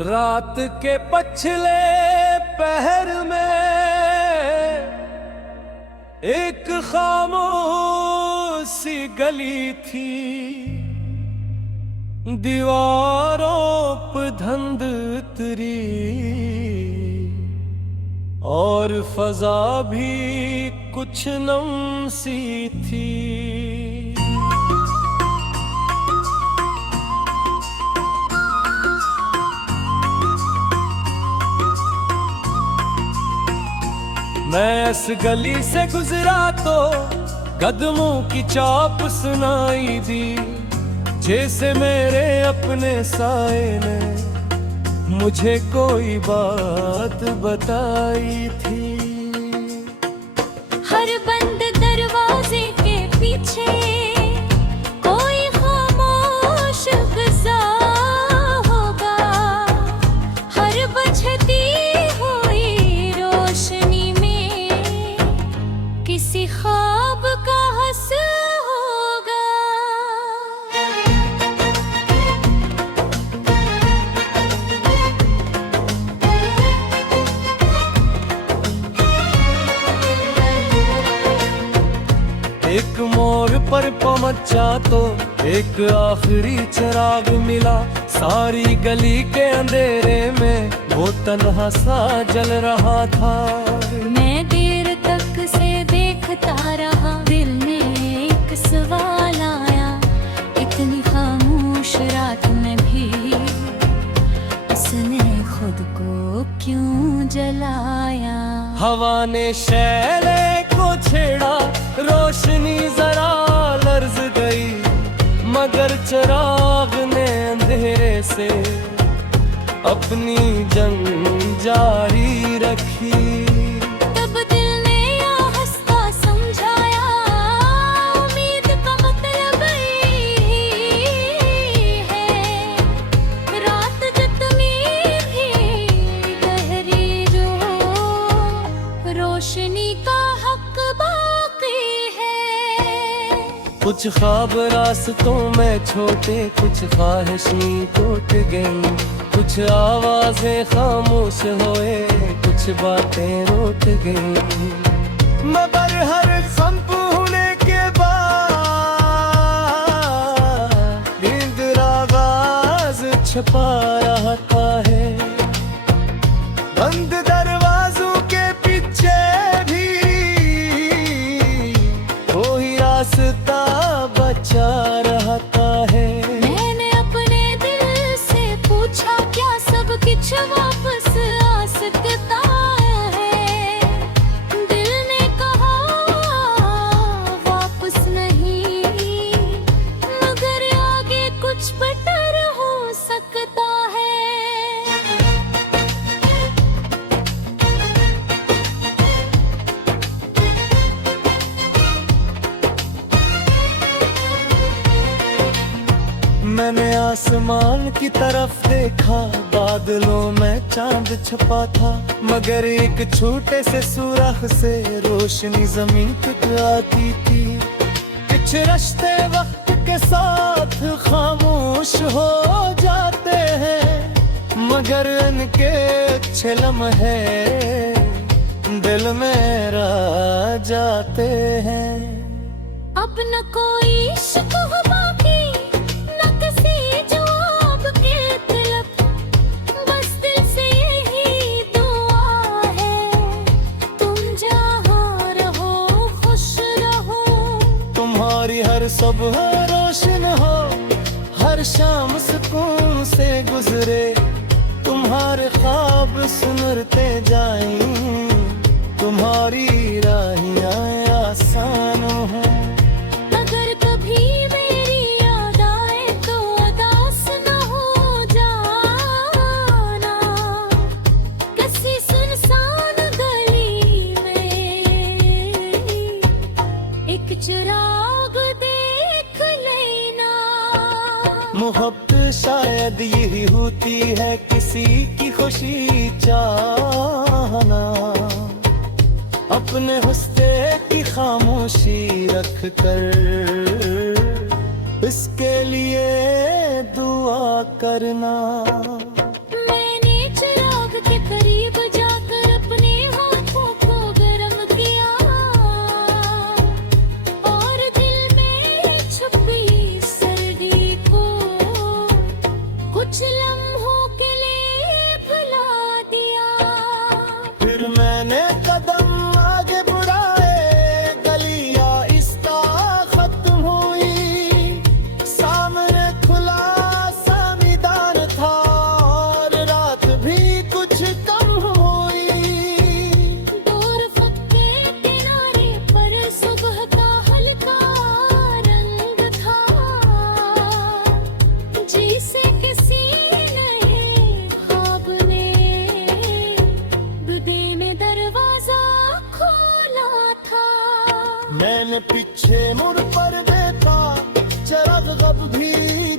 रात के पछले पहर में एक खामोशी गली थी, दीवारों पर धुंध उतरी और फजा भी कुछ नम सी थी। मैं इस गली से गुजरा तो कदमों की चाप सुनाई दी, जैसे मेरे अपने साए ने मुझे कोई बात बताई थी। हर बंद दरवाजे के पीछे कोई खामोश ग़ज़ा होगा, हर बजती हुई रोशनी में किसी ख्वाब का हंस होगा। एक मोड़ पर पहुंचा तो एक आखिरी चिराग मिला, सारी गली के अंधेरे में वो तन्हा सा जल रहा था। मैं देर तक से देखता रहा, दिल में एक सवाल आया, इतनी खामोश रात में भी उसने खुद को क्यों जलाया। हवा ने शैले को छेड़ा, रोशनी जरा लर्ज गई, मगर चिराग ने अंधेरे से अपनी जंग जारी रखी। तब दिल ने आहिस्ता समझाया, उम्मीद का मतलब यही है, रात जितनी भी गहरी जो रोशनी का हक बाकी है। कुछ ख्वाब रास्तों में छोटे, कुछ ख्वाहिशें टूट गईं, कुछ आवाजें खामोश होए, कुछ बातें रूठ गईं, मगर हर खंप होने के बाद नींद आवाज छुपा रहता है। बंद दरवाजों के पीछे भी कोई रास्ता बचा रहता है। मैंने अपने दिल से पूछा, क्या सब कुछ वापस आ सकता है? दिल ने कहा वापस नहीं, मगर आगे कुछ बेटर हो सकता है। मैंने आसमान की तरफ देखा, बादलों में चांद छुपा था, मगर एक छोटे से सुराख से रोशनी जमीन तक आती थी। कुछ रास्ते वक्त के साथ खामोश हो जाते हैं, मगर इनके अच्छे लम्हे दिल में रह जाते हैं। अब न कोई शिकवा बाकी, न किसी जवाब के तलब, बस दिल से यही दुआ है, तुम जहाँ रहो खुश रहो। तुम्हारी हर सुबह रोशन हो, हर शाम सुकून से गुजरे, तुम्हारे ख्वाब सुनरते जाएं, तुम्हारी राहियां आसान हो। अगर कभी मेरी याद आए तो उदास न हो जाना, किसी सुनसान गली में एक चिराग देख लेना। मोहब्बत शायद यही होती है, किसी की खुशी चाहना, अपने हुस्से की खामोशी रख कर इसके लिए दुआ करना। मैं पीछे मुड़ पर्दे का चराग गब भी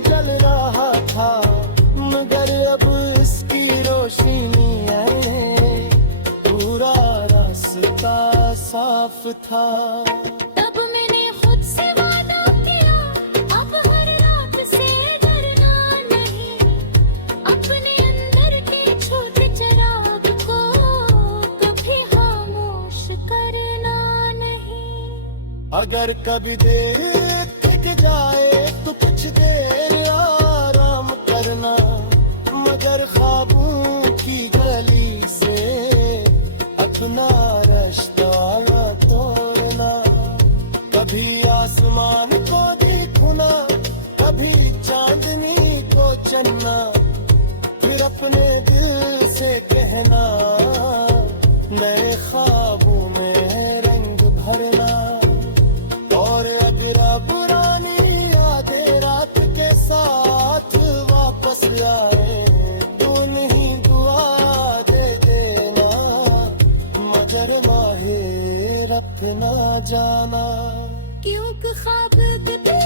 जल रहा था, मगर अब इसकी रोशनी है, पूरा रास्ता साफ था। तब मैंने खुद से वादा किया, अब हर रात से डरना नहीं, अपने अंदर के छोटे चिराग को कभी खामोश करना नहीं। अगर कभी देर टिक जाए तो कुछ देर आराम करना, मगर ख्वाबों की गली से अपना रास्ता तोड़ना। कभी आसमान को देखना, कभी चांदनी को चन्ना, फिर अपने दिल से कहना, नए ख्वाबों में रंग भरना। और अगर पुरानी यादें रात के साथ वापस आए तो नहीं दुआ दे देना, मगर माहिर अपना जाना। क्योंकि ख्वाब देखे